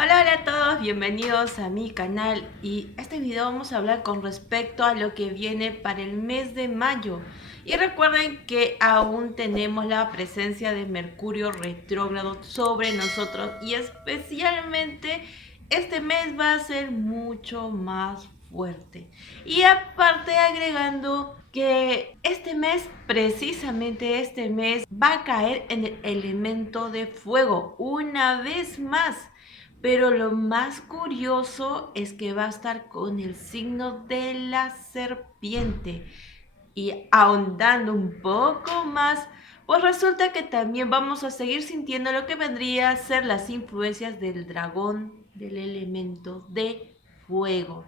Hola a todos, bienvenidos a mi canal y este video vamos a hablar con respecto a lo que viene para el mes de mayo. Y recuerden que aún tenemos la presencia de Mercurio retrógrado sobre nosotros y especialmente este mes va a ser mucho más fuerte. Y aparte agregando que este mes, precisamente este mes, va a caer en el elemento de fuego una vez más. Pero lo más curioso es que va a estar con el signo de la serpiente. Y ahondando un poco más, pues resulta que también vamos a seguir sintiendo lo que vendría a ser las influencias del dragón del elemento de fuego.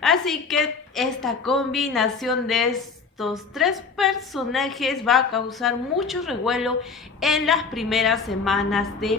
Así que esta combinación de estos tres personajes va a causar mucho revuelo en las primeras semanas de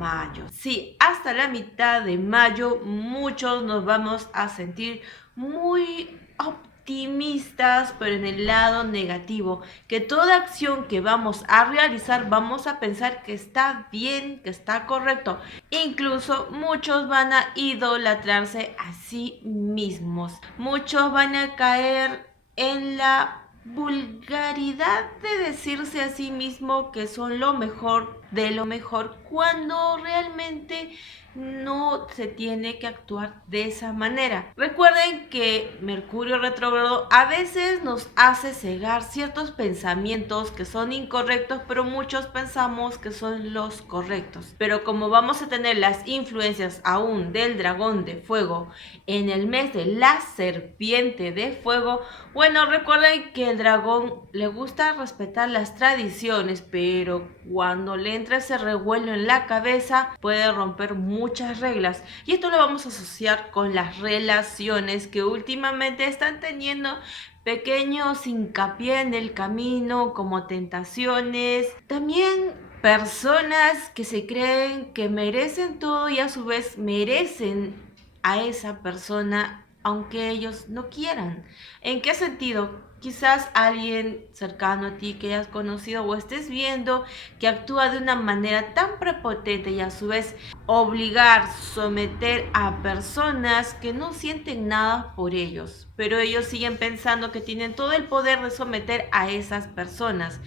mayo. Sí, hasta la mitad de mayo muchos nos vamos a sentir muy optimistas, pero en el lado negativo, que toda acción que vamos a realizar vamos a pensar que está bien, que está correcto. Incluso muchos van a idolatrarse a sí mismos. Muchos van a caer en la vulgaridad de decirse a sí mismo que son lo mejor de lo mejor cuando realmente no se tiene que actuar de esa manera. Recuerden que Mercurio retrógrado a veces nos hace cegar ciertos pensamientos que son incorrectos, pero muchos pensamos que son los correctos. Pero como vamos a tener las influencias aún del dragón de fuego en el mes de la serpiente de fuego, bueno, recuerden que el dragón le gusta respetar las tradiciones, pero cuando le entra ese revuelo en la cabeza puede romper muchas reglas. Y esto lo vamos a asociar con las relaciones que últimamente están teniendo pequeños hincapié en el camino, como tentaciones. También personas que se creen que merecen todo y a su vez merecen a esa persona aunque ellos no quieran. ¿En qué sentido? Quizás alguien cercano a ti que hayas conocido o estés viendo que actúa de una manera tan prepotente y a su vez obligar, someter a personas que no sienten nada por ellos, pero ellos siguen pensando que tienen todo el poder de someter a esas personas.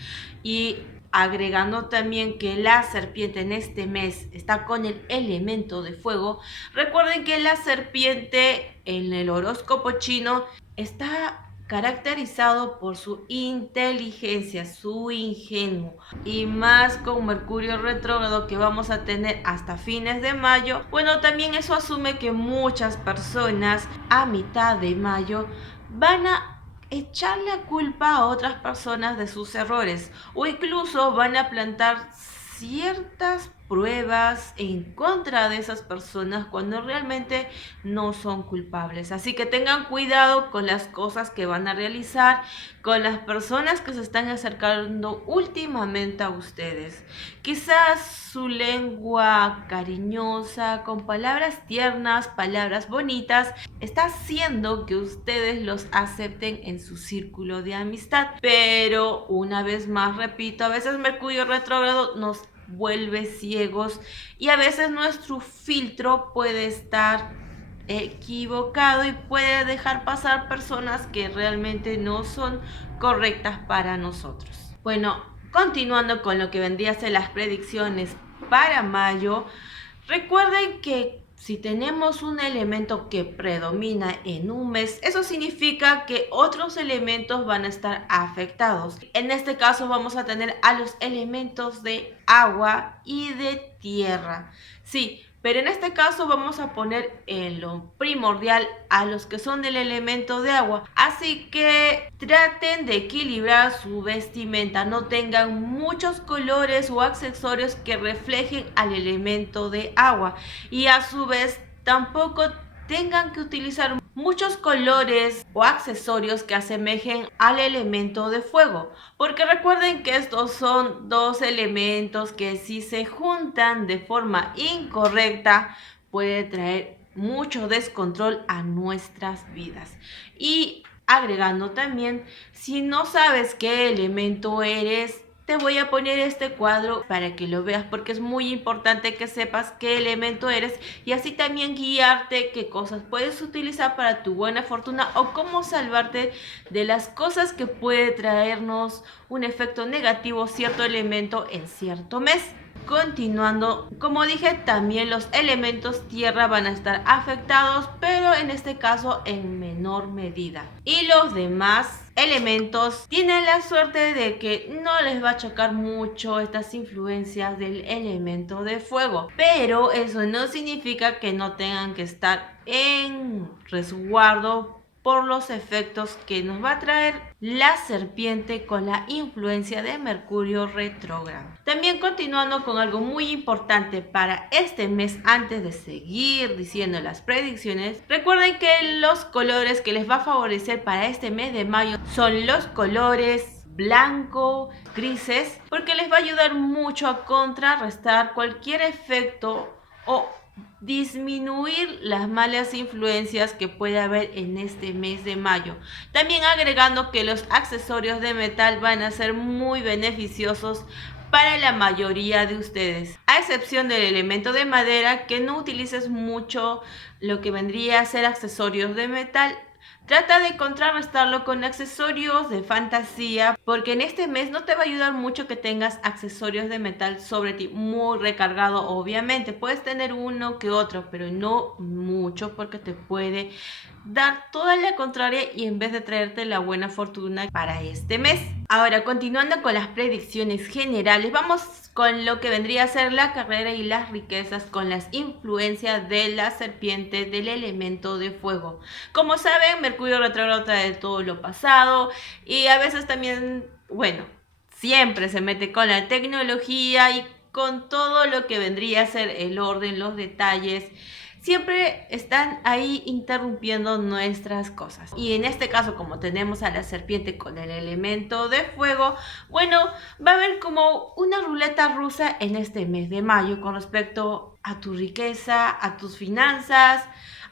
Y agregando también que la serpiente en este mes está con el elemento de fuego, recuerden que la serpiente en el horóscopo chino está caracterizado por su inteligencia, su ingenuo, y más con Mercurio retrógrado que vamos a tener hasta fines de mayo. Bueno, también eso asume que muchas personas a mitad de mayo van a echarle la culpa a otras personas de sus errores o incluso van a plantar ciertas pruebas en contra de esas personas cuando realmente no son culpables. Así que tengan cuidado con las cosas que van a realizar, con las personas que se están acercando últimamente a ustedes. Quizás su lengua cariñosa, con palabras tiernas, palabras bonitas, está haciendo que ustedes los acepten en su círculo de amistad. Pero una vez más, repito, a veces Mercurio retrógrado nos vuelve ciegos y a veces nuestro filtro puede estar equivocado y puede dejar pasar personas que realmente no son correctas para nosotros. Bueno, continuando con lo que vendría a ser las predicciones para mayo, recuerden que si tenemos un elemento que predomina en un mes, eso significa que otros elementos van a estar afectados. En este caso vamos a tener a los elementos de agua y de tierra. Sí, pero en este caso vamos a poner en lo primordial a los que son del elemento de agua. Así que traten de equilibrar su vestimenta. No tengan muchos colores o accesorios que reflejen al elemento de agua. Y a su vez tampoco tengan que utilizar muchos colores o accesorios que asemejen al elemento de fuego, porque recuerden que estos son dos elementos que si se juntan de forma incorrecta puede traer mucho descontrol a nuestras vidas. Y agregando también, si no sabes qué elemento eres, te voy a poner este cuadro para que lo veas, porque es muy importante que sepas qué elemento eres y así también guiarte qué cosas puedes utilizar para tu buena fortuna o cómo salvarte de las cosas que puede traernos un efecto negativo cierto elemento en cierto mes. Continuando, como dije, también los elementos tierra van a estar afectados, pero en este caso en menor medida. Y los demás elementos tienen la suerte de que no les va a chocar mucho estas influencias del elemento de fuego. Pero eso no significa que no tengan que estar en resguardo por los efectos que nos va a traer la serpiente con la influencia de Mercurio retrógrado. También continuando con algo muy importante para este mes antes de seguir diciendo las predicciones, recuerden que los colores que les va a favorecer para este mes de mayo son los colores blanco, grises, porque les va a ayudar mucho a contrarrestar cualquier efecto o disminuir las malas influencias que puede haber en este mes de mayo. También agregando que los accesorios de metal van a ser muy beneficiosos para la mayoría de ustedes, a excepción del elemento de madera, que no utilices mucho lo que vendría a ser accesorios de metal. Trata de contrarrestarlo con accesorios de fantasía, porque en este mes no te va a ayudar mucho que tengas accesorios de metal sobre ti, muy recargado obviamente. Puedes tener uno que otro, pero no mucho, porque te puede dar toda la contraria y en vez de traerte la buena fortuna para este mes. Ahora, continuando con las predicciones generales, vamos con lo que vendría a ser la carrera y las riquezas con las influencias de la serpiente del elemento de fuego. Como saben, Mercurio retrógrado trae todo lo pasado y a veces también, bueno, siempre se mete con la tecnología y con todo lo que vendría a ser el orden, los detalles. Siempre están ahí interrumpiendo nuestras cosas. Y en este caso, como tenemos a la serpiente con el elemento de fuego, bueno, va a haber como una ruleta rusa en este mes de mayo con respecto a tu riqueza, a tus finanzas,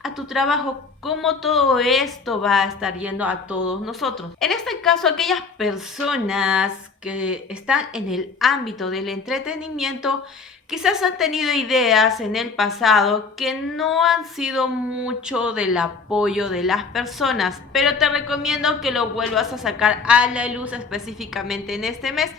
a tu trabajo, cómo todo esto va a estar yendo a todos nosotros. En este caso, aquellas personas que están en el ámbito del entretenimiento quizás han tenido ideas en el pasado que no han sido mucho del apoyo de las personas, pero te recomiendo que lo vuelvas a sacar a la luz específicamente en este mes,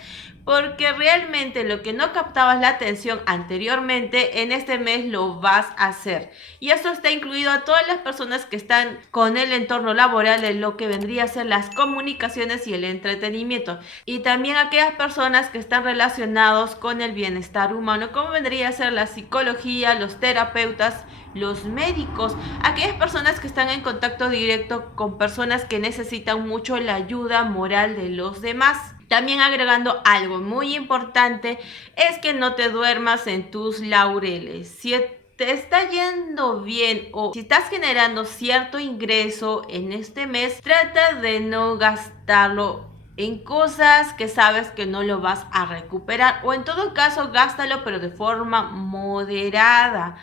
porque realmente lo que no captabas la atención anteriormente, en este mes lo vas a hacer. Y esto está incluido a todas las personas que están con el entorno laboral de lo que vendría a ser las comunicaciones y el entretenimiento. Y también aquellas personas que están relacionados con el bienestar humano, como vendría a ser la psicología, los terapeutas, los médicos, aquellas personas que están en contacto directo con personas que necesitan mucho la ayuda moral de los demás. También agregando algo muy importante es que no te duermas en tus laureles. Si te está yendo bien o si estás generando cierto ingreso en este mes, trata de no gastarlo en cosas que sabes que no lo vas a recuperar, o en todo caso gástalo pero de forma moderada,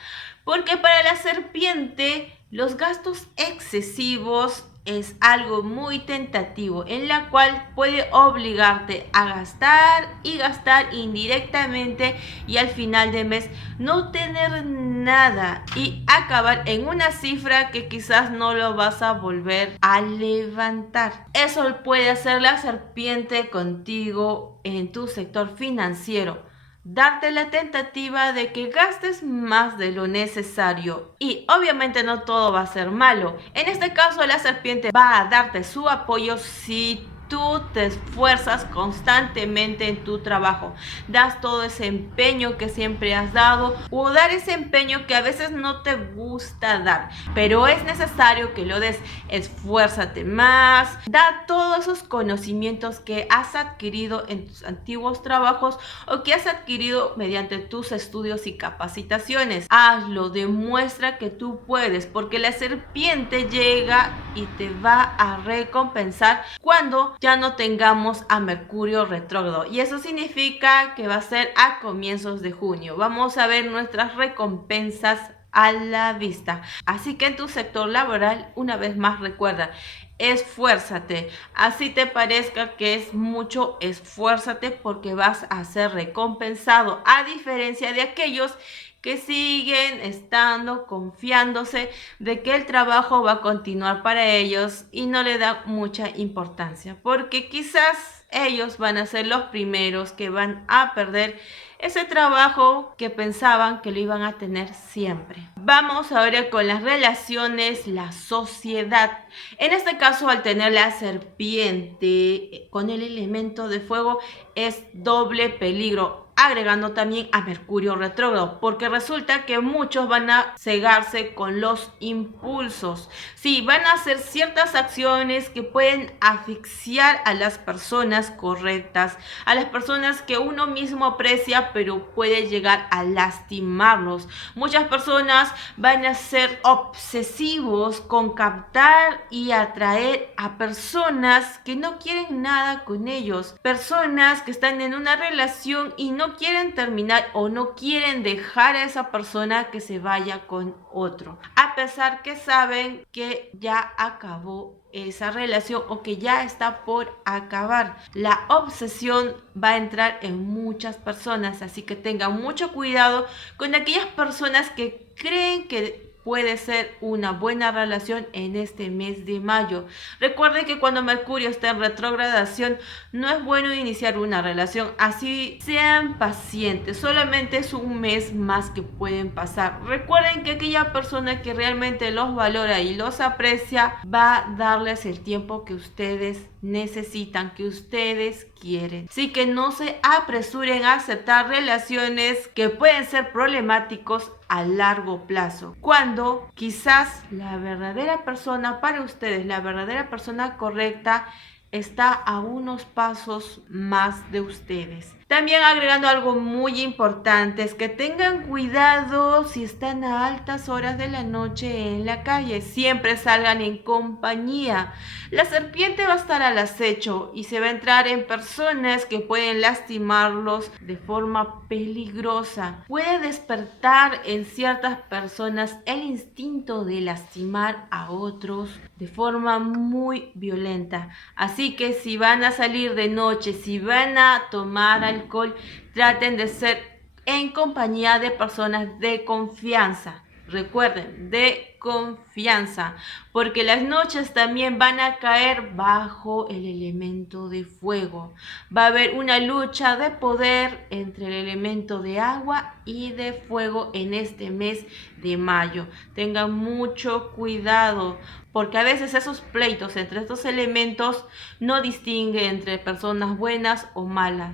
porque para la serpiente los gastos excesivos es algo muy tentativo, en la cual puede obligarte a gastar y gastar indirectamente y al final de mes no tener nada y acabar en una cifra que quizás no lo vas a volver a levantar. Eso puede hacer la serpiente contigo en tu sector financiero, darte la tentativa de que gastes más de lo necesario. Y obviamente no todo va a ser malo. En este caso, la serpiente va a darte su apoyo si tú te esfuerzas constantemente en tu trabajo, das todo ese empeño que siempre has dado, o dar ese empeño que a veces no te gusta dar, pero es necesario que lo des. Esfuérzate más, da todos esos conocimientos que has adquirido en tus antiguos trabajos o que has adquirido mediante tus estudios y capacitaciones. Hazlo, demuestra que tú puedes, porque la serpiente llega y te va a recompensar cuando ya no tengamos a Mercurio retrógrado, y eso significa que va a ser a comienzos de junio. Vamos a ver nuestras recompensas a la vista. Así que en tu sector laboral, una vez más recuerda, esfuérzate. Así te parezca que es mucho, esfuérzate porque vas a ser recompensado, a diferencia de aquellos que siguen estando confiándose de que el trabajo va a continuar para ellos y no le dan mucha importancia, porque quizás ellos van a ser los primeros que van a perder ese trabajo que pensaban que lo iban a tener siempre. Vamos ahora con las relaciones, la sociedad. En este caso, al tener la serpiente con el elemento de fuego, es doble peligro, agregando también a Mercurio retrógrado, porque resulta que muchos van a cegarse con los impulsos. Sí, van a hacer ciertas acciones que pueden asfixiar a las personas correctas, a las personas que uno mismo aprecia, pero puede llegar a lastimarlos. Muchas personas van a ser obsesivos con captar y atraer a personas que no quieren nada con ellos, personas que están en una relación y no quieren terminar o no quieren dejar a esa persona que se vaya con otro, a pesar que saben que ya acabó esa relación o que ya está por acabar. La obsesión va a entrar en muchas personas, así que tengan mucho cuidado con aquellas personas que creen que puede ser una buena relación en este mes de mayo. Recuerden que cuando Mercurio está en retrogradación no es bueno iniciar una relación, así sean pacientes, solamente es un mes más que pueden pasar. Recuerden que aquella persona que realmente los valora y los aprecia va a darles el tiempo que ustedes necesitan, que ustedes quieren. Así que no se apresuren a aceptar relaciones que pueden ser problemáticos a largo plazo, cuando quizás la verdadera persona para ustedes, la verdadera persona correcta, está a unos pasos más de ustedes. También agregando algo muy importante es que tengan cuidado si están a altas horas de la noche en la calle. Siempre salgan en compañía. La serpiente va a estar al acecho y se va a entrar en personas que pueden lastimarlos de forma peligrosa. Puede despertar en ciertas personas el instinto de lastimar a otros de forma muy violenta. Así que si van a salir de noche, si van a tomar alcohol, traten de ser en compañía de personas de confianza. Recuerden, de confianza, porque las noches también van a caer bajo el elemento de fuego. Va a haber una lucha de poder entre el elemento de agua y de fuego en este mes de mayo. Tengan mucho cuidado, porque a veces esos pleitos entre estos elementos no distinguen entre personas buenas o malas.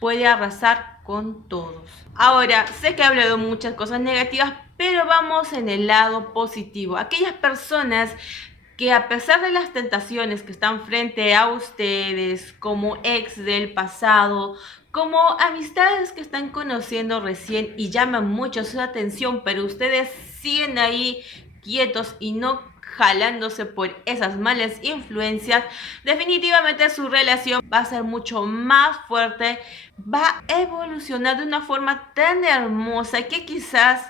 Puede arrasar con todos. Ahora, sé que he hablado muchas cosas negativas, pero vamos en el lado positivo. Aquellas personas que a pesar de las tentaciones que están frente a ustedes, como ex del pasado, como amistades que están conociendo recién y llaman mucho su atención, pero ustedes siguen ahí quietos y no jalándose por esas malas influencias, definitivamente su relación va a ser mucho más fuerte, va a evolucionar de una forma tan hermosa que quizás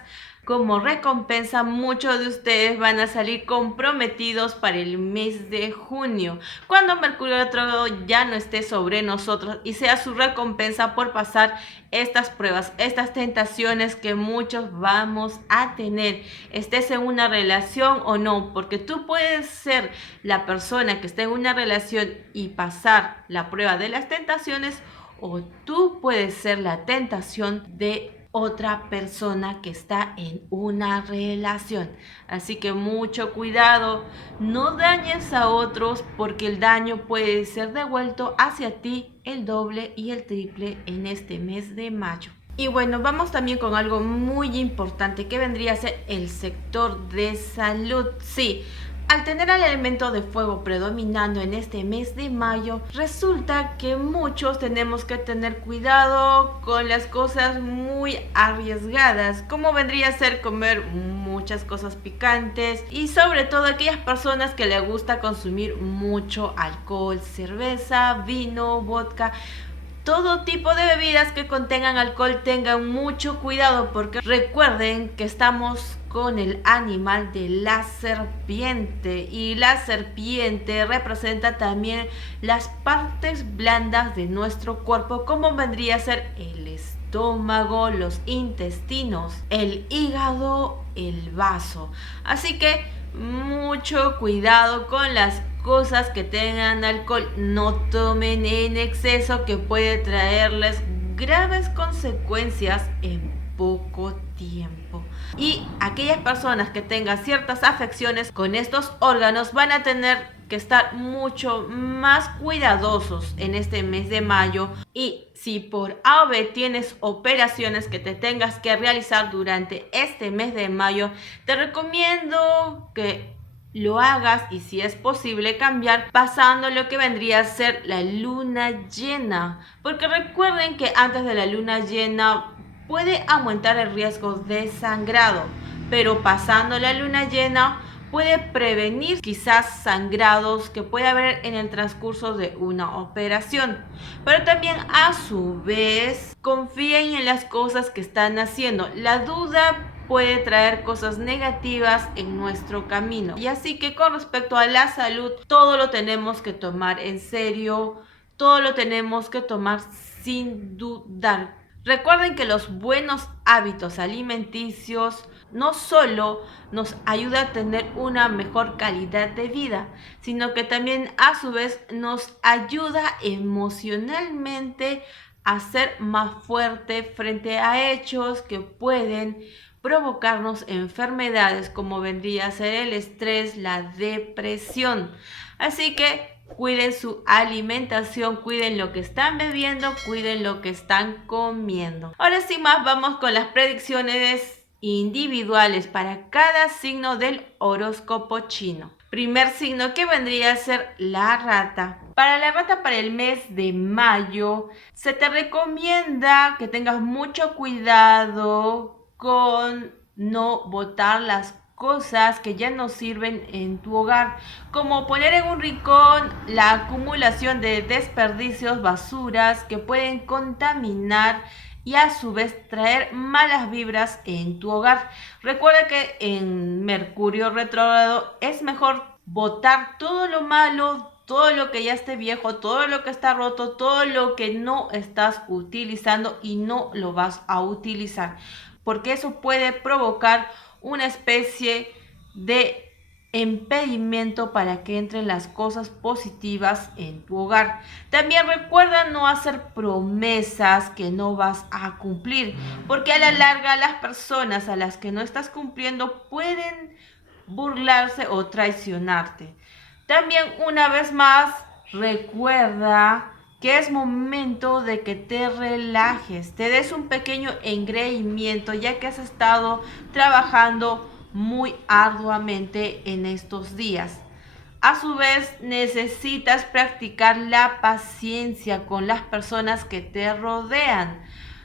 como recompensa muchos de ustedes van a salir comprometidos para el mes de junio, cuando Mercurio retrógrado ya no esté sobre nosotros y sea su recompensa por pasar estas pruebas, estas tentaciones que muchos vamos a tener, estés en una relación o no, porque tú puedes ser la persona que está en una relación y pasar la prueba de las tentaciones, o tú puedes ser la tentación de otra persona que está en una relación. Así que mucho cuidado, no dañes a otros, porque el daño puede ser devuelto hacia ti el doble y el triple en este mes de mayo. Y bueno, vamos también con algo muy importante que vendría a ser el sector de salud. Sí, al tener el elemento de fuego predominando en este mes de mayo, resulta que muchos tenemos que tener cuidado con las cosas muy arriesgadas, como vendría a ser comer muchas cosas picantes, y sobre todo aquellas personas que les gusta consumir mucho alcohol, cerveza, vino, vodka. todo tipo de bebidas que contengan alcohol tengan mucho cuidado, porque recuerden que estamos con el animal de la serpiente, y la serpiente representa también las partes blandas de nuestro cuerpo, como vendría a ser el estómago, los intestinos, el hígado, el vaso. Así que mucho cuidado con las cosas que tengan alcohol. No tomen en exceso, que puede traerles graves consecuencias en poco tiempo. Y aquellas personas que tengan ciertas afecciones con estos órganos van a tener que estar mucho más cuidadosos en este mes de mayo. Y si por A o B tienes operaciones que te tengas que realizar durante este mes de mayo, te recomiendo que lo hagas, y si es posible cambiar pasando lo que vendría a ser la luna llena, porque recuerden que antes de la luna llena puede aumentar el riesgo de sangrado, pero pasando la luna llena puede prevenir quizás sangrados que puede haber en el transcurso de una operación. Pero también a su vez confíen en las cosas que están haciendo. La duda puede traer cosas negativas en nuestro camino. Y así que con respecto a la salud, todo lo tenemos que tomar en serio, todo lo tenemos que tomar sin dudar. Recuerden que los buenos hábitos alimenticios no solo nos ayuda a tener una mejor calidad de vida, sino que también a su vez nos ayuda emocionalmente a ser más fuerte frente a hechos que pueden provocarnos enfermedades, como vendría a ser el estrés, la depresión. Así que cuiden su alimentación, cuiden lo que están bebiendo, cuiden lo que están comiendo. Ahora sin más, vamos con las predicciones individuales para cada signo del horóscopo chino. Primer signo, que vendría a ser la rata. Para la rata, para el mes de mayo, se te recomienda que tengas mucho cuidado con no botar las cosas que ya no sirven en tu hogar, como poner en un rincón la acumulación de desperdicios, basuras que pueden contaminar y a su vez traer malas vibras en tu hogar. Recuerda que en Mercurio retrógrado es mejor botar todo lo malo, todo lo que ya esté viejo, todo lo que está roto, todo lo que no estás utilizando y no lo vas a utilizar, porque eso puede provocar una especie de impedimento para que entren las cosas positivas en tu hogar. También recuerda no hacer promesas que no vas a cumplir, porque a la larga las personas a las que no estás cumpliendo pueden burlarse o traicionarte. También una vez más, recuerda que es momento de que te relajes, te des un pequeño engreimiento, ya que has estado trabajando muy arduamente en estos días. A su vez, necesitas practicar la paciencia con las personas que te rodean.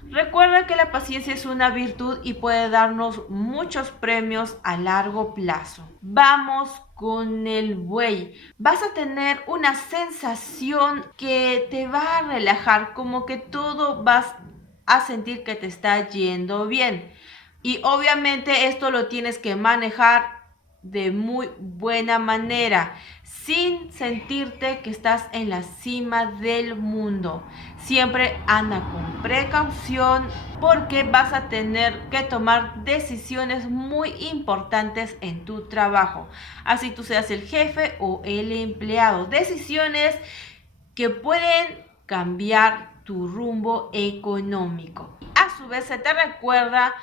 Recuerda que la paciencia es una virtud y puede darnos muchos premios a largo plazo. Vamos con el buey. Vas a tener una sensación que te va a relajar, como que todo vas a sentir que te está yendo bien. Y obviamente esto lo tienes que manejar de muy buena manera, sin sentirte que estás en la cima del mundo. Siempre anda con precaución, porque vas a tener que tomar decisiones muy importantes en tu trabajo, así tú seas el jefe o el empleado. Decisiones que pueden cambiar tu rumbo económico. A su vez, se te recuerda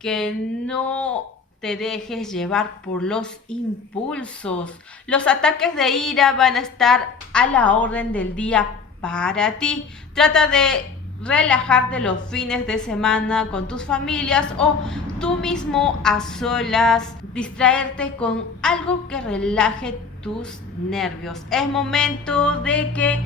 que no te dejes llevar por los impulsos. Los ataques de ira van a estar a la orden del día para ti. Trata de relajarte los fines de semana con tus familias, o tú mismo a solas, distraerte con algo que relaje tus nervios. Es momento de que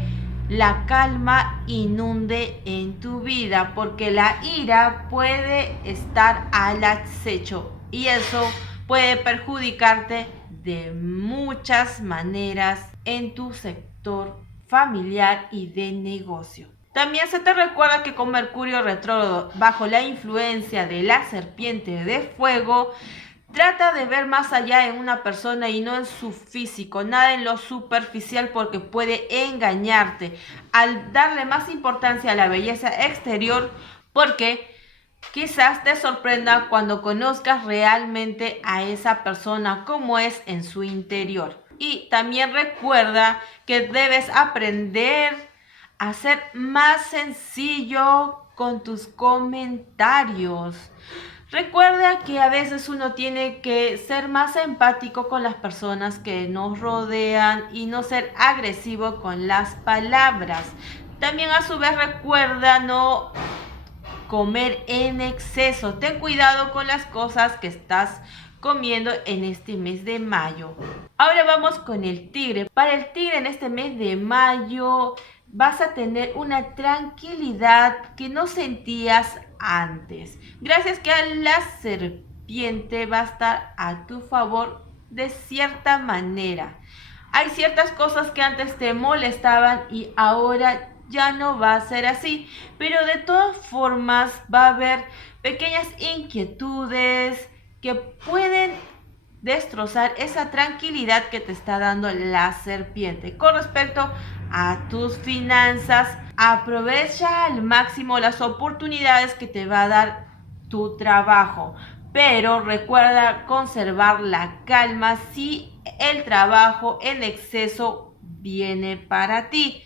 la calma inunde en tu vida, porque la ira puede estar al acecho y eso puede perjudicarte de muchas maneras en tu sector familiar y de negocio. También se te recuerda que con Mercurio retrógrado bajo la influencia de la serpiente de fuego, trata de ver más allá en una persona y no en su físico, nada en lo superficial porque puede engañarte al darle más importancia a la belleza exterior, porque quizás te sorprenda cuando conozcas realmente a esa persona como es en su interior. Y también recuerda que debes aprender a ser más sencillo con tus comentarios. Recuerda que a veces uno tiene que ser más empático con las personas que nos rodean y no ser agresivo con las palabras. También a su vez recuerda no comer en exceso. Ten cuidado con las cosas que estás comiendo en este mes de mayo. Ahora vamos con el tigre. Para el tigre en este mes de mayo vas a tener una tranquilidad que no sentías antes. Gracias que a la serpiente va a estar a tu favor de cierta manera. Hay ciertas cosas que antes te molestaban y ahora ya no va a ser así, pero de todas formas va a haber pequeñas inquietudes que pueden destrozar esa tranquilidad que te está dando la serpiente. Con respecto a tus finanzas, aprovecha al máximo las oportunidades que te va a dar tu trabajo, pero recuerda conservar la calma si el trabajo en exceso viene para ti,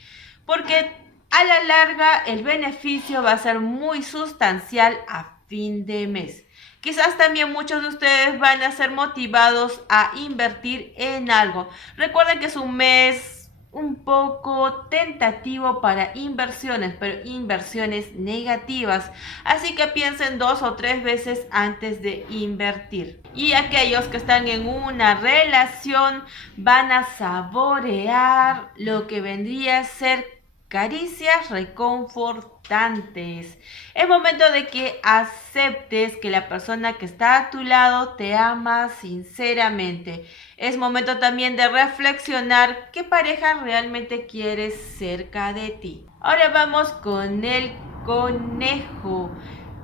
porque a la larga el beneficio va a ser muy sustancial a fin de mes. Quizás también muchos de ustedes van a ser motivados a invertir en algo. Recuerden que es un mes un poco tentativo para inversiones, pero inversiones negativas. Así que piensen 2 o 3 veces antes de invertir. Y aquellos que están en una relación van a saborear lo que vendría a ser caricias reconfortantes. Es momento de que aceptes que la persona que está a tu lado te ama sinceramente. Es momento también de reflexionar qué pareja realmente quieres cerca de ti. Ahora vamos con el conejo.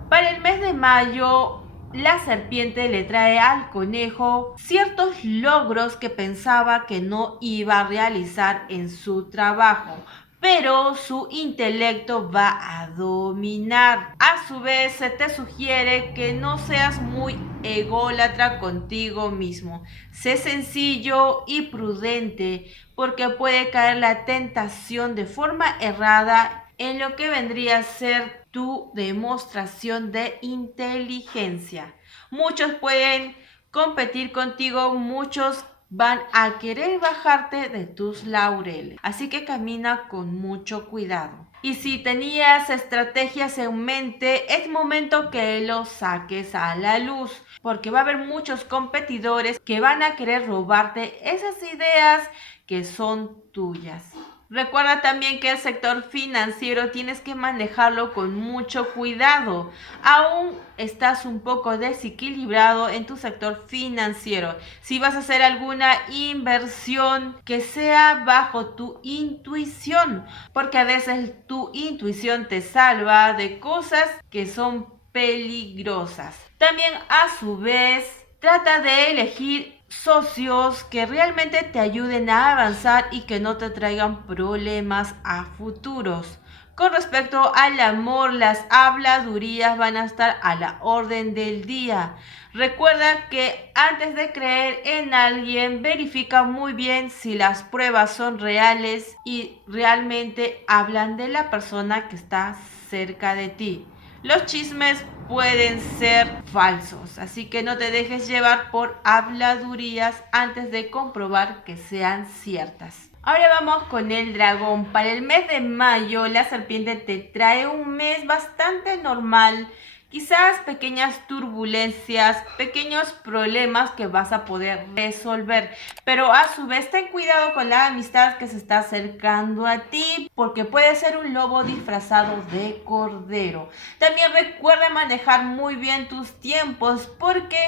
Para el mes de mayo, la serpiente le trae al conejo ciertos logros que pensaba que no iba a realizar en su trabajo, pero su intelecto va a dominar. A su vez, se te sugiere que no seas muy ególatra contigo mismo. Sé sencillo y prudente, porque puede caer la tentación de forma errada en lo que vendría a ser tu demostración de inteligencia. Muchos pueden competir contigo, muchos van a querer bajarte de tus laureles. Así que camina con mucho cuidado. Y si tenías estrategias en mente, es momento que los saques a la luz, porque va a haber muchos competidores que van a querer robarte esas ideas que son tuyas. Recuerda también que el sector financiero tienes que manejarlo con mucho cuidado. Aún estás un poco desequilibrado en tu sector financiero. Si vas a hacer alguna inversión, que sea bajo tu intuición, porque a veces tu intuición te salva de cosas que son peligrosas. También a su vez, trata de elegir socios que realmente te ayuden a avanzar y que no te traigan problemas a futuros. Con respecto al amor, las habladurías van a estar a la orden del día. Recuerda que antes de creer en alguien, verifica muy bien si las pruebas son reales y realmente hablan de la persona que está cerca de ti. Los chismes pueden ser falsos, así que no te dejes llevar por habladurías antes de comprobar que sean ciertas. Ahora vamos con el dragón. Para el mes de mayo, la serpiente te trae un mes bastante normal. Quizás pequeñas turbulencias, pequeños problemas que vas a poder resolver. Pero a su vez ten cuidado con la amistad que se está acercando a ti, porque puede ser un lobo disfrazado de cordero. También recuerda manejar muy bien tus tiempos, porque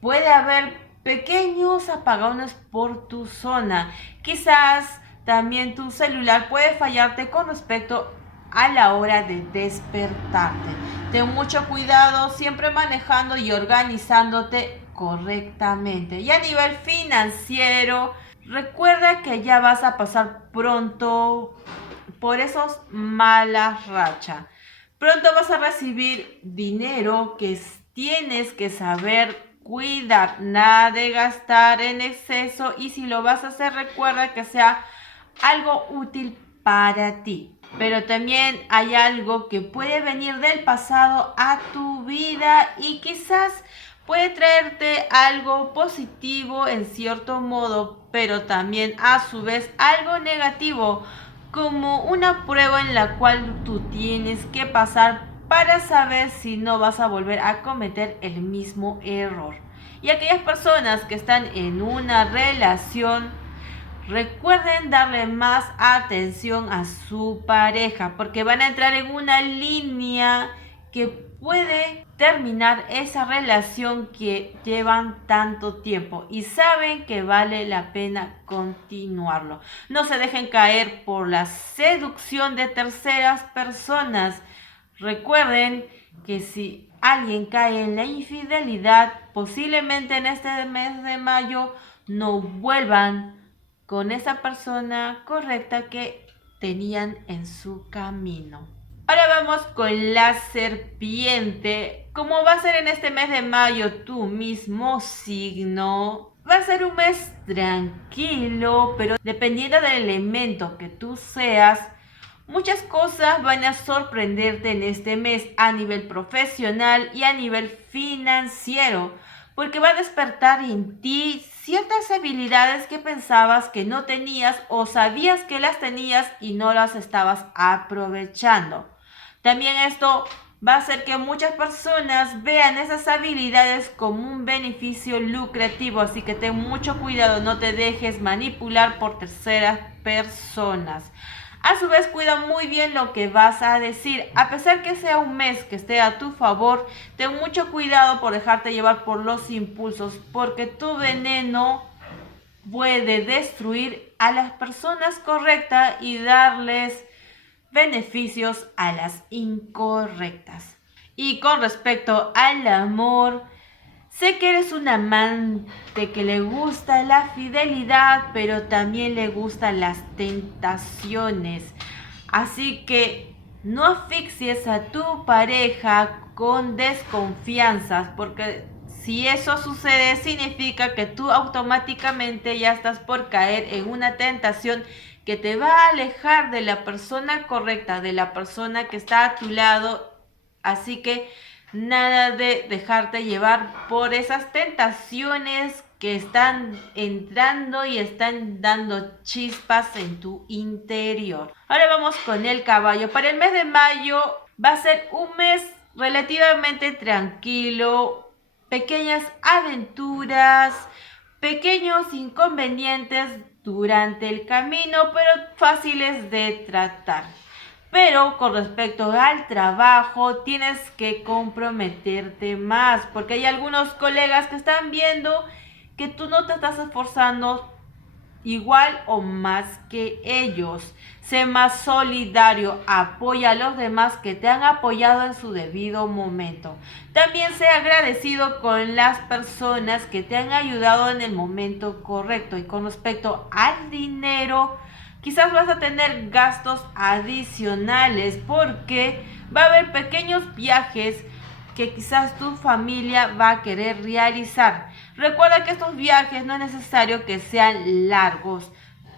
puede haber pequeños apagones por tu zona. Quizás también tu celular puede fallarte con respecto a la hora de despertarte. Ten mucho cuidado siempre manejando y organizándote correctamente. Y a nivel financiero, recuerda que ya vas a pasar pronto por esos malas rachas. Pronto vas a recibir dinero que tienes que saber cuidar, nada de gastar en exceso, y si lo vas a hacer, recuerda que sea algo útil para ti. Pero también hay algo que puede venir del pasado a tu vida y quizás puede traerte algo positivo en cierto modo, pero también a su vez algo negativo, como una prueba en la cual tú tienes que pasar para saber si no vas a volver a cometer el mismo error. Y aquellas personas que están en una relación, recuerden darle más atención a su pareja, porque van a entrar en una línea que puede terminar esa relación que llevan tanto tiempo y saben que vale la pena continuarlo. No se dejen caer por la seducción de terceras personas. Recuerden que si alguien cae en la infidelidad, posiblemente en este mes de mayo no vuelvan con esa persona correcta que tenían en su camino. Ahora vamos con la serpiente. Como va a ser en este mes de mayo tu mismo signo, va a ser un mes tranquilo, pero dependiendo del elemento que tú seas, muchas cosas van a sorprenderte en este mes a nivel profesional y a nivel financiero, porque va a despertar en ti ciertas habilidades que pensabas que no tenías o sabías que las tenías y no las estabas aprovechando. También esto va a hacer que muchas personas vean esas habilidades como un beneficio lucrativo, así que ten mucho cuidado, no te dejes manipular por terceras personas. A su vez, cuida muy bien lo que vas a decir. A pesar que sea un mes que esté a tu favor, ten mucho cuidado por dejarte llevar por los impulsos, porque tu veneno puede destruir a las personas correctas y darles beneficios a las incorrectas. Y con respecto al amor, sé que eres un amante que le gusta la fidelidad, pero también le gustan las tentaciones. Así que no asfixies a tu pareja con desconfianzas, porque si eso sucede significa que tú automáticamente ya estás por caer en una tentación que te va a alejar de la persona correcta, de la persona que está a tu lado. Así que nada de dejarte llevar por esas tentaciones que están entrando y están dando chispas en tu interior. Ahora vamos con el caballo. Para el mes de mayo va a ser un mes relativamente tranquilo, pequeñas aventuras, pequeños inconvenientes durante el camino, pero fáciles de tratar. Pero con respecto al trabajo, tienes que comprometerte más, porque hay algunos colegas que están viendo que tú no te estás esforzando igual o más que ellos. Sé más solidario, apoya a los demás que te han apoyado en su debido momento. También sé agradecido con las personas que te han ayudado en el momento correcto. Y con respecto al dinero, quizás vas a tener gastos adicionales porque va a haber pequeños viajes que quizás tu familia va a querer realizar. Recuerda que estos viajes no es necesario que sean largos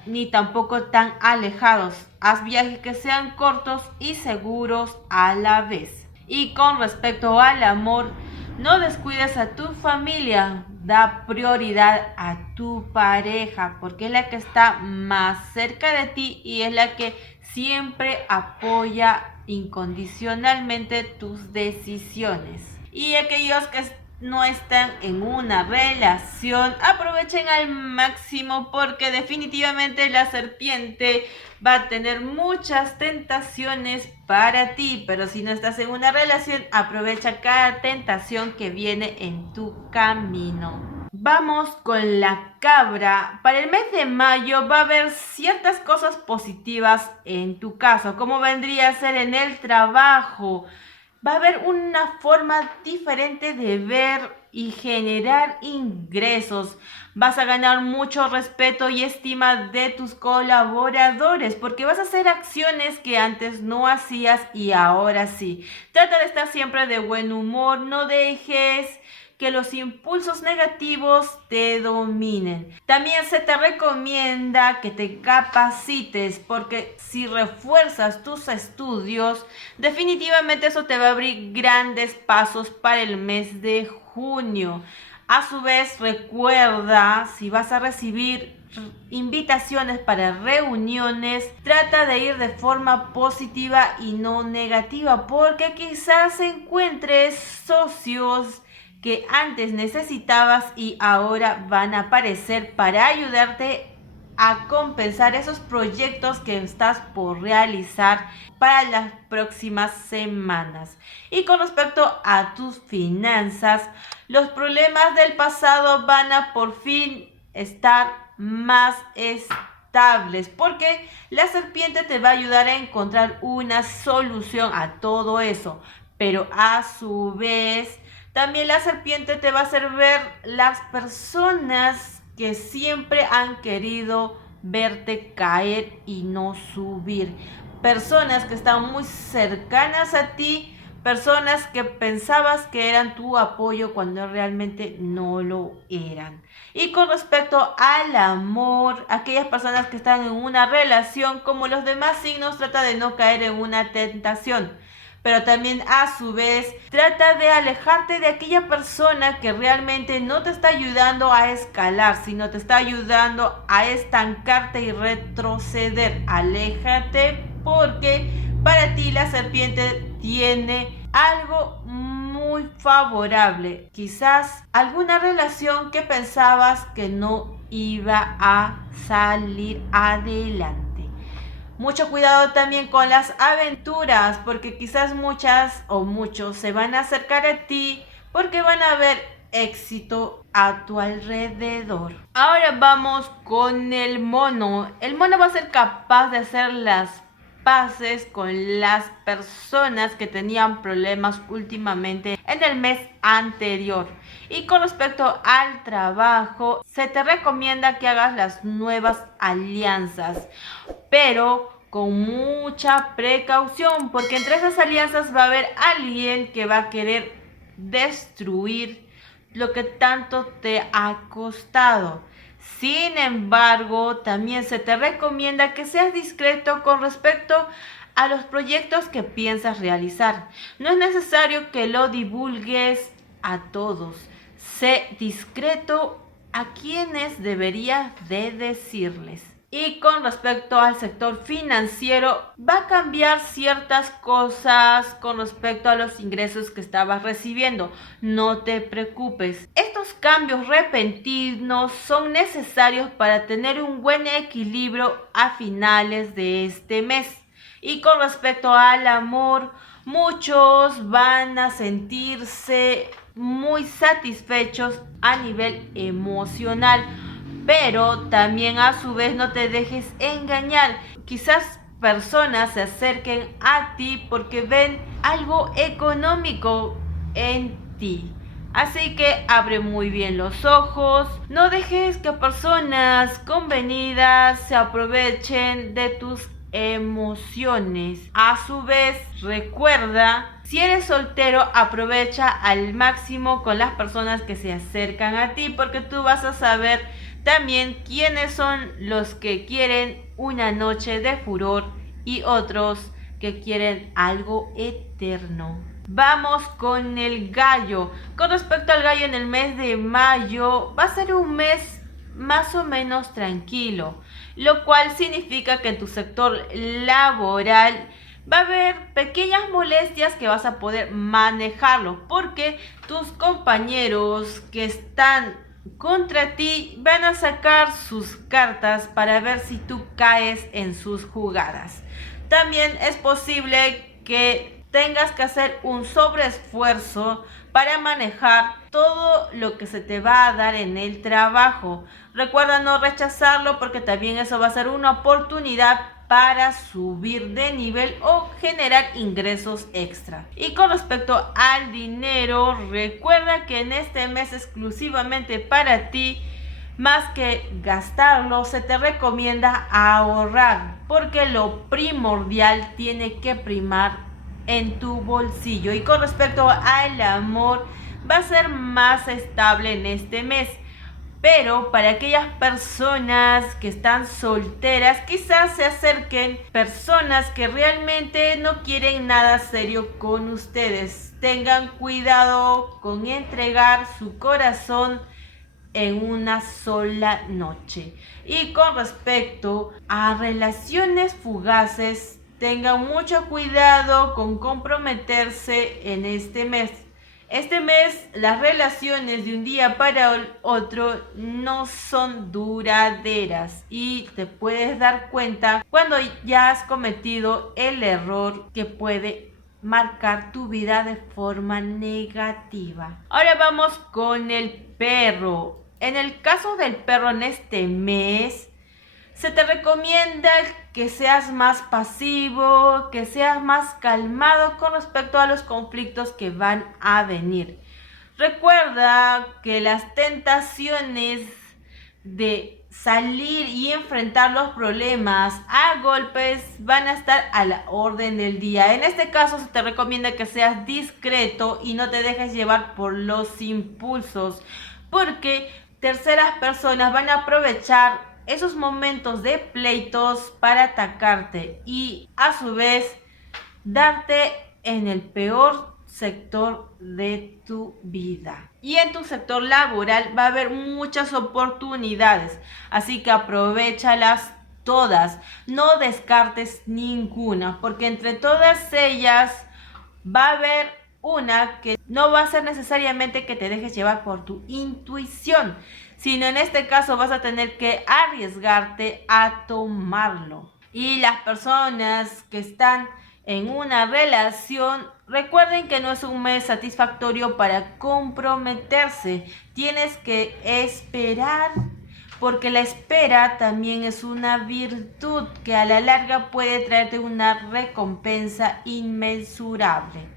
ni tampoco tan alejados. Haz viajes que sean cortos y seguros a la vez. Y con respecto al amor, no descuides a tu familia, da prioridad a tu pareja, porque es la que está más cerca de ti y es la que siempre apoya incondicionalmente tus decisiones. Y aquellos que no están en una relación, aprovechen al máximo, porque definitivamente la serpiente va a tener muchas tentaciones para ti, pero si no estás en una relación, aprovecha cada tentación que viene en tu camino. Vamos con la cabra. Para el mes de mayo va a haber ciertas cosas positivas en tu caso, como vendría a ser en el trabajo. Va a haber una forma diferente de ver y generar ingresos. Vas a ganar mucho respeto y estima de tus colaboradores porque vas a hacer acciones que antes no hacías y ahora sí. Trata de estar siempre de buen humor, no dejes que los impulsos negativos te dominen. También se te recomienda que te capacites porque si refuerzas tus estudios, definitivamente eso te va a abrir grandes pasos para el mes de junio. A su vez, recuerda, si vas a recibir invitaciones para reuniones, trata de ir de forma positiva y no negativa, porque quizás encuentres socios que antes necesitabas y ahora van a aparecer para ayudarte a compensar esos proyectos que estás por realizar para las próximas semanas. Y con respecto a tus finanzas, los problemas del pasado van a por fin estar más estables porque la serpiente te va a ayudar a encontrar una solución a todo eso, pero a su vez también la serpiente te va a hacer ver las personas que siempre han querido verte caer y no subir. Personas que están muy cercanas a ti, personas que pensabas que eran tu apoyo cuando realmente no lo eran. Y con respecto al amor, aquellas personas que están en una relación como los demás signos, trata de no caer en una tentación. Pero también a su vez trata de alejarte de aquella persona que realmente no te está ayudando a escalar, sino te está ayudando a estancarte y retroceder. Aléjate porque para ti la serpiente tiene algo muy favorable. Quizás alguna relación que pensabas que no iba a salir adelante. Mucho cuidado también con las aventuras, porque quizás muchas o muchos se van a acercar a ti porque van a ver éxito a tu alrededor. Ahora vamos con el mono. El mono va a ser capaz de hacer las paces con las personas que tenían problemas últimamente en el mes anterior. Y con respecto al trabajo, se te recomienda que hagas las nuevas alianzas, pero con mucha precaución, porque entre esas alianzas va a haber alguien que va a querer destruir lo que tanto te ha costado. Sin embargo, también se te recomienda que seas discreto con respecto a los proyectos que piensas realizar. No es necesario que lo divulgues a todos. Sé discreto a quienes deberías de decirles. Y con respecto al sector financiero, va a cambiar ciertas cosas con respecto a los ingresos que estabas recibiendo. No te preocupes. Estos cambios repentinos son necesarios para tener un buen equilibrio a finales de este mes. Y con respecto al amor, muchos van a sentirse muy satisfechos a nivel emocional. Pero también a su vez no te dejes engañar. Quizás personas se acerquen a ti porque ven algo económico en ti. Así que abre muy bien los ojos. No dejes que personas convenidas se aprovechen de tus emociones. A su vez, recuerda, si eres soltero, aprovecha al máximo con las personas que se acercan a ti porque tú vas a saber también quiénes son los que quieren una noche de furor y otros que quieren algo eterno. Vamos con el gallo. Con respecto al gallo, en el mes de mayo va a ser un mes más o menos tranquilo, lo cual significa que en tu sector laboral va a haber pequeñas molestias que vas a poder manejarlo porque tus compañeros que están contra ti van a sacar sus cartas para ver si tú caes en sus jugadas. También es posible que tengas que hacer un sobreesfuerzo para manejar todo lo que se te va a dar en el trabajo. Recuerda no rechazarlo porque también eso va a ser una oportunidad para subir de nivel o generar ingresos extra. Y con respecto al dinero, recuerda que en este mes exclusivamente para ti, más que gastarlo, se te recomienda ahorrar, porque lo primordial tiene que primar en tu bolsillo. Y con respecto al amor, va a ser más estable en este mes. Pero para aquellas personas que están solteras, quizás se acerquen personas que realmente no quieren nada serio con ustedes. Tengan cuidado con entregar su corazón en una sola noche. Y con respecto a relaciones fugaces, tengan mucho cuidado con comprometerse en este mes. Este mes las relaciones de un día para el otro no son duraderas y te puedes dar cuenta cuando ya has cometido el error que puede marcar tu vida de forma negativa. Ahora vamos con el perro. En el caso del perro en este mes, se te recomienda que seas más pasivo, que seas más calmado con respecto a los conflictos que van a venir. Recuerda que las tentaciones de salir y enfrentar los problemas a golpes van a estar a la orden del día. En este caso se te recomienda que seas discreto y no te dejes llevar por los impulsos, porque terceras personas van a aprovechar esos momentos de pleitos para atacarte y a su vez darte en el peor sector de tu vida. Y en tu sector laboral va a haber muchas oportunidades, así que aprovéchalas todas, no descartes ninguna, porque entre todas ellas va a haber una que no va a ser necesariamente que te dejes llevar por tu intuición, sino en este caso vas a tener que arriesgarte a tomarlo. Y las personas que están en una relación, recuerden que no es un mes satisfactorio para comprometerse. Tienes que esperar, porque la espera también es una virtud que a la larga puede traerte una recompensa inmensurable.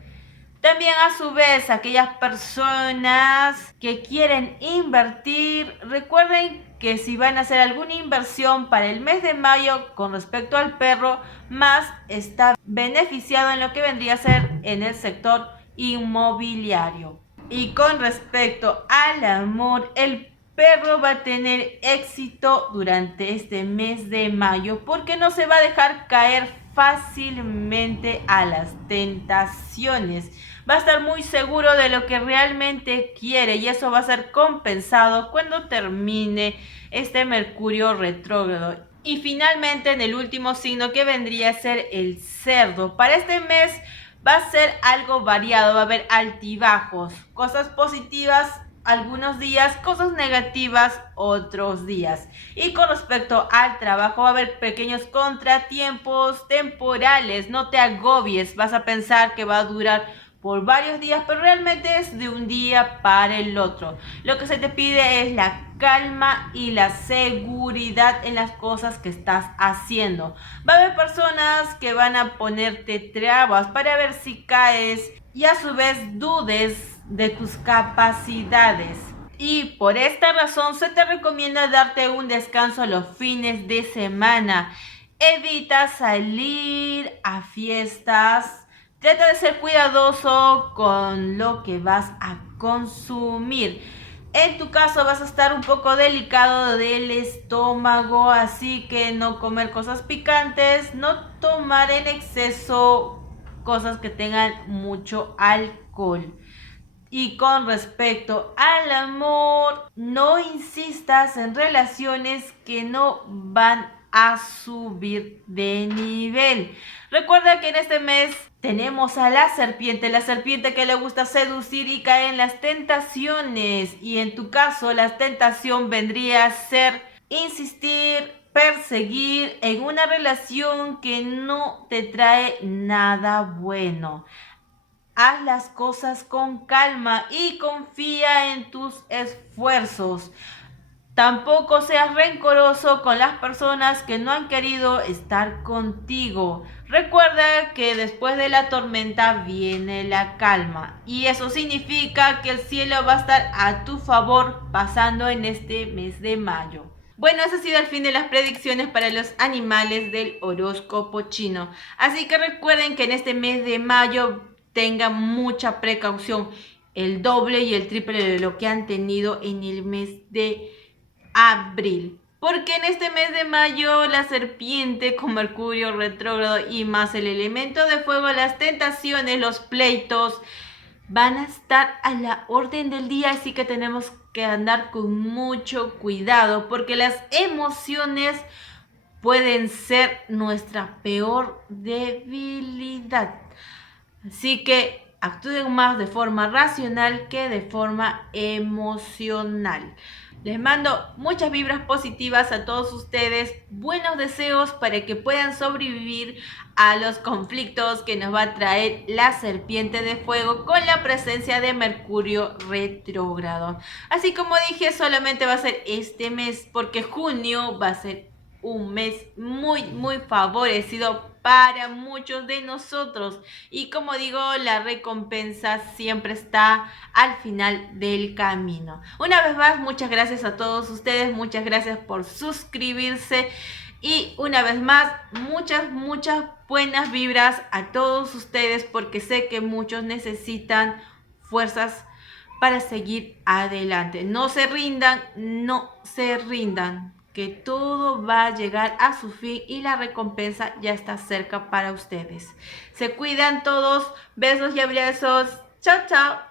También a su vez, aquellas personas que quieren invertir, recuerden que si van a hacer alguna inversión para el mes de mayo con respecto al perro, más está beneficiado en lo que vendría a ser en el sector inmobiliario. Y con respecto al amor, el perro va a tener éxito durante este mes de mayo porque no se va a dejar caer fácilmente a las tentaciones. Va a estar muy seguro de lo que realmente quiere y eso va a ser compensado cuando termine este Mercurio retrógrado. Y finalmente en el último signo, que vendría a ser el Cerdo, para este mes va a ser algo variado, va a haber altibajos, cosas positivas algunos días, cosas negativas otros días. Y con respecto al trabajo va a haber pequeños contratiempos temporales, no te agobies, vas a pensar que va a durar por varios días, pero realmente es de un día para el otro. Lo que se te pide es la calma y la seguridad en las cosas que estás haciendo. Va a haber personas que van a ponerte trabas para ver si caes y a su vez dudes de tus capacidades. Y por esta razón se te recomienda darte un descanso los fines de semana. Evita salir a fiestas. Trata de ser cuidadoso con lo que vas a consumir. En tu caso vas a estar un poco delicado del estómago, así que no comer cosas picantes, no tomar en exceso cosas que tengan mucho alcohol. Y con respecto al amor, no insistas en relaciones que no van a subir de nivel. Recuerda que en este mes tenemos a la serpiente que le gusta seducir y caer en las tentaciones. Y en tu caso, la tentación vendría a ser insistir, perseguir en una relación que no te trae nada bueno. Haz las cosas con calma y confía en tus esfuerzos. Tampoco seas rencoroso con las personas que no han querido estar contigo. Recuerda que después de la tormenta viene la calma y eso significa que el cielo va a estar a tu favor pasando en este mes de mayo. Bueno, ese ha sido el fin de las predicciones para los animales del horóscopo chino. Así que recuerden que en este mes de mayo tengan mucha precaución, el doble y el triple de lo que han tenido en el mes de abril. Porque en este mes de mayo la serpiente con Mercurio retrógrado y más el elemento de fuego, las tentaciones, los pleitos van a estar a la orden del día, así que tenemos que andar con mucho cuidado porque las emociones pueden ser nuestra peor debilidad. Así que actúen más de forma racional que de forma emocional. Les mando muchas vibras positivas a todos ustedes, buenos deseos para que puedan sobrevivir a los conflictos que nos va a traer la serpiente de fuego con la presencia de Mercurio retrógrado. Así como dije, solamente va a ser este mes porque junio va a ser un mes muy favorecido para muchos de nosotros y como digo, la recompensa siempre está al final del camino. Una vez más, muchas gracias a todos ustedes, muchas gracias por suscribirse y una vez más, muchas buenas vibras a todos ustedes porque sé que muchos necesitan fuerzas para seguir adelante. No se rindan, no se rindan, que todo va a llegar a su fin y la recompensa ya está cerca para ustedes. Se cuidan todos, besos y abrazos. Chao, chao.